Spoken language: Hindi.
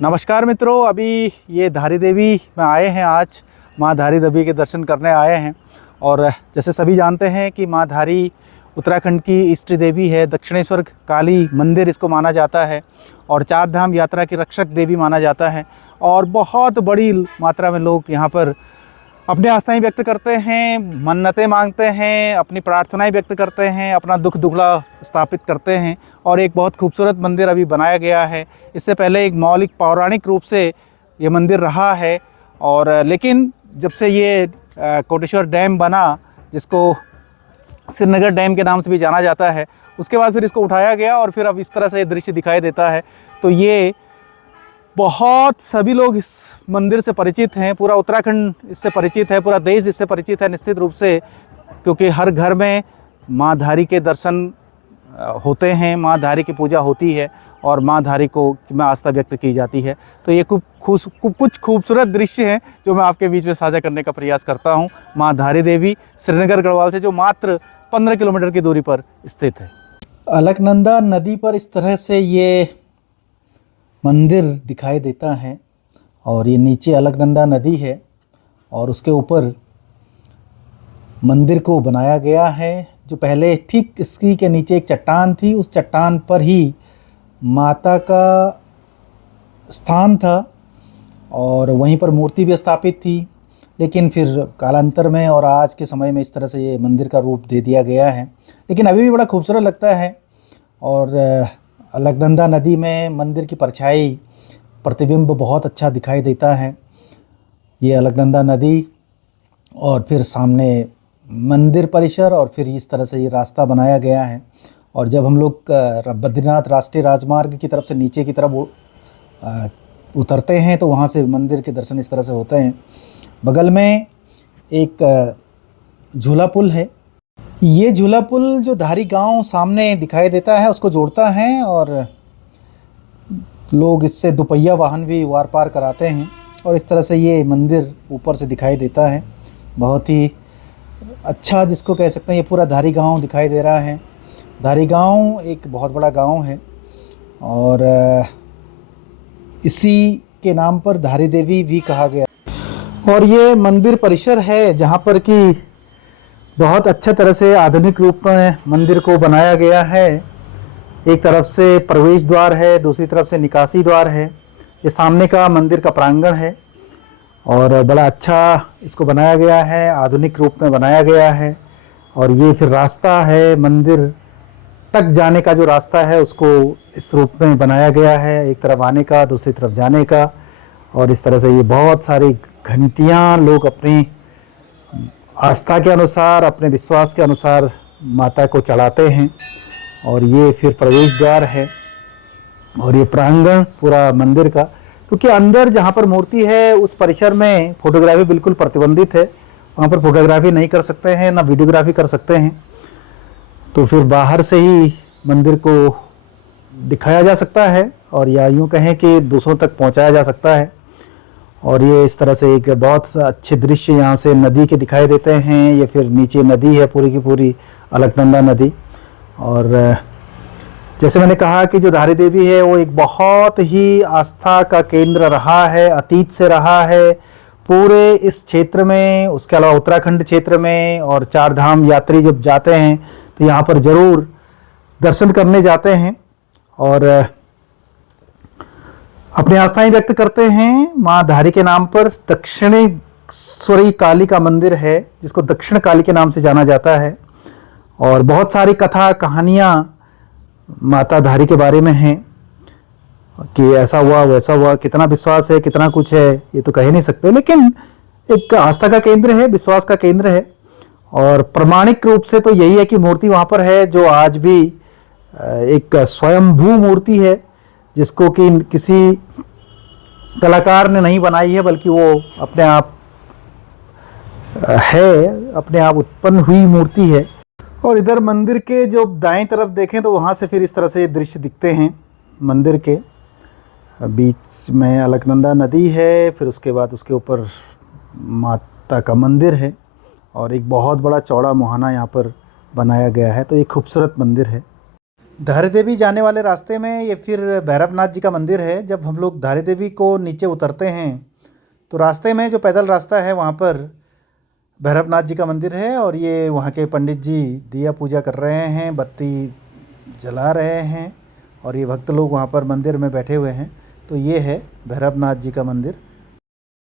नमस्कार मित्रों, अभी ये धारी देवी में आए हैं। आज माँ धारी देवी के दर्शन करने आए हैं। और जैसे सभी जानते हैं कि माँ धारी उत्तराखंड की इष्ट देवी है, दक्षिणेश्वर काली मंदिर इसको माना जाता है और चार धाम यात्रा की रक्षक देवी माना जाता है। और बहुत बड़ी मात्रा में लोग यहाँ पर अपनी आस्थाएं व्यक्त करते हैं, मन्नतें मांगते हैं, अपनी प्रार्थनाएं व्यक्त करते हैं, अपना दुख दुखड़ा स्थापित करते हैं। और एक बहुत खूबसूरत मंदिर अभी बनाया गया है। इससे पहले एक मौलिक पौराणिक रूप से ये मंदिर रहा है, और लेकिन जब से ये कोटेश्वर डैम बना, जिसको श्रीनगर डैम के नाम से भी जाना जाता है, उसके बाद फिर इसको उठाया गया और फिर अब इस तरह से दृश्य दिखाई देता है। तो ये बहुत सभी लोग इस मंदिर से परिचित हैं, पूरा उत्तराखंड इससे परिचित है, पूरा देश इससे परिचित है निश्चित रूप से, क्योंकि हर घर में माँ धारी के दर्शन होते हैं, माँ धारी की पूजा होती है और माँ धारी को में आस्था व्यक्त की जाती है। तो ये कुछ खूबसूरत दृश्य हैं जो मैं आपके बीच में साझा करने का प्रयास करता हूँ। माँ धारी देवी श्रीनगर गढ़वाल से जो मात्र 15 किलोमीटर की दूरी पर स्थित है। अलकनंदा नदी पर इस तरह से ये मंदिर दिखाई देता है और ये नीचे अलकनंदा नदी है और उसके ऊपर मंदिर को बनाया गया है। जो पहले ठीक इसकी के नीचे एक चट्टान थी, उस चट्टान पर ही माता का स्थान था और वहीं पर मूर्ति भी स्थापित थी। लेकिन फिर कालांतर में और आज के समय में इस तरह से ये मंदिर का रूप दे दिया गया है, लेकिन अभी भी बड़ा खूबसूरत लगता है। और अलकनंदा नदी में मंदिर की परछाई, प्रतिबिंब बहुत अच्छा दिखाई देता है। ये अलकनंदा नदी और फिर सामने मंदिर परिसर और फिर इस तरह से ये रास्ता बनाया गया है। और जब हम लोग बद्रीनाथ राष्ट्रीय राजमार्ग की तरफ से नीचे की तरफ उतरते हैं तो वहाँ से मंदिर के दर्शन इस तरह से होते हैं। बगल में एक झूला पुल है। ये झूला पुल जो धारी गांव सामने दिखाई देता है उसको जोड़ता है और लोग इससे दोपहिया वाहन भी वार पार कराते हैं। और इस तरह से ये मंदिर ऊपर से दिखाई देता है, बहुत ही अच्छा जिसको कह सकते हैं। ये पूरा धारी गांव दिखाई दे रहा है। धारी गांव एक बहुत बड़ा गांव है और इसी के नाम पर धारी देवी भी कहा गया। और ये मंदिर परिसर है जहाँ पर कि बहुत अच्छा तरह से आधुनिक रूप में मंदिर को बनाया गया है। एक तरफ से प्रवेश द्वार है, दूसरी तरफ से निकासी द्वार है। ये सामने का मंदिर का प्रांगण है और बड़ा अच्छा इसको बनाया गया है, आधुनिक रूप में बनाया गया है। और ये फिर रास्ता है, मंदिर तक जाने का जो रास्ता है उसको इस रूप में बनाया गया है, एक तरफ आने का, दूसरी तरफ जाने का। और इस तरह से ये बहुत सारी घंटियाँ लोग अपनी आस्था के अनुसार, अपने विश्वास के अनुसार माता को चढ़ाते हैं। और ये फिर प्रवेश द्वार है और ये प्रांगण पूरा मंदिर का, क्योंकि अंदर जहाँ पर मूर्ति है उस परिसर में फोटोग्राफी बिल्कुल प्रतिबंधित है। वहाँ पर फोटोग्राफी नहीं कर सकते हैं, ना वीडियोग्राफी कर सकते हैं। तो फिर बाहर से ही मंदिर को दिखाया जा सकता है और या यूँ कहें कि दूसरों तक पहुँचाया जा सकता है। और ये इस तरह से एक बहुत अच्छे दृश्य यहाँ से नदी के दिखाई देते हैं। ये फिर नीचे नदी है पूरी की पूरी, अलकनंदा नदी। और जैसे मैंने कहा कि जो धारी देवी है वो एक बहुत ही आस्था का केंद्र रहा है, अतीत से रहा है पूरे इस क्षेत्र में, उसके अलावा उत्तराखंड क्षेत्र में। और चार धाम यात्री जब जाते हैं तो यहाँ पर ज़रूर दर्शन करने जाते हैं और अपनी आस्थाएं व्यक्त करते हैं। माँ धारी के नाम पर दक्षिणेश्वरी काली का मंदिर है, जिसको दक्षिण काली के नाम से जाना जाता है। और बहुत सारी कथा कहानियाँ माता धारी के बारे में हैं कि ऐसा हुआ वैसा हुआ। कितना विश्वास है, कितना कुछ है, ये तो कह नहीं सकते, लेकिन एक आस्था का केंद्र है, विश्वास का केंद्र है। और प्रमाणिक रूप से तो यही है कि मूर्ति वहाँ पर है जो आज भी एक स्वयंभू मूर्ति है, जिसको कि किसी कलाकार ने नहीं बनाई है, बल्कि वो अपने आप है, अपने आप उत्पन्न हुई मूर्ति है। और इधर मंदिर के जो दाएं तरफ देखें तो वहाँ से फिर इस तरह से दृश्य दिखते हैं। मंदिर के बीच में अलकनंदा नदी है, फिर उसके बाद उसके ऊपर माता का मंदिर है और एक बहुत बड़ा चौड़ा मुहाना यहाँ पर बनाया गया है। तो एक खूबसूरत मंदिर है। धारी देवी जाने वाले रास्ते में ये फिर भैरवनाथ जी का मंदिर है। जब हम लोग धारी देवी को नीचे उतरते हैं तो रास्ते में जो पैदल रास्ता है वहाँ पर भैरवनाथ जी का मंदिर है, और ये वहाँ के पंडित जी दिया पूजा कर रहे हैं, बत्ती जला रहे हैं, और ये भक्त लोग वहाँ पर मंदिर में बैठे हुए हैं। तो ये है भैरवनाथ जी का मंदिर।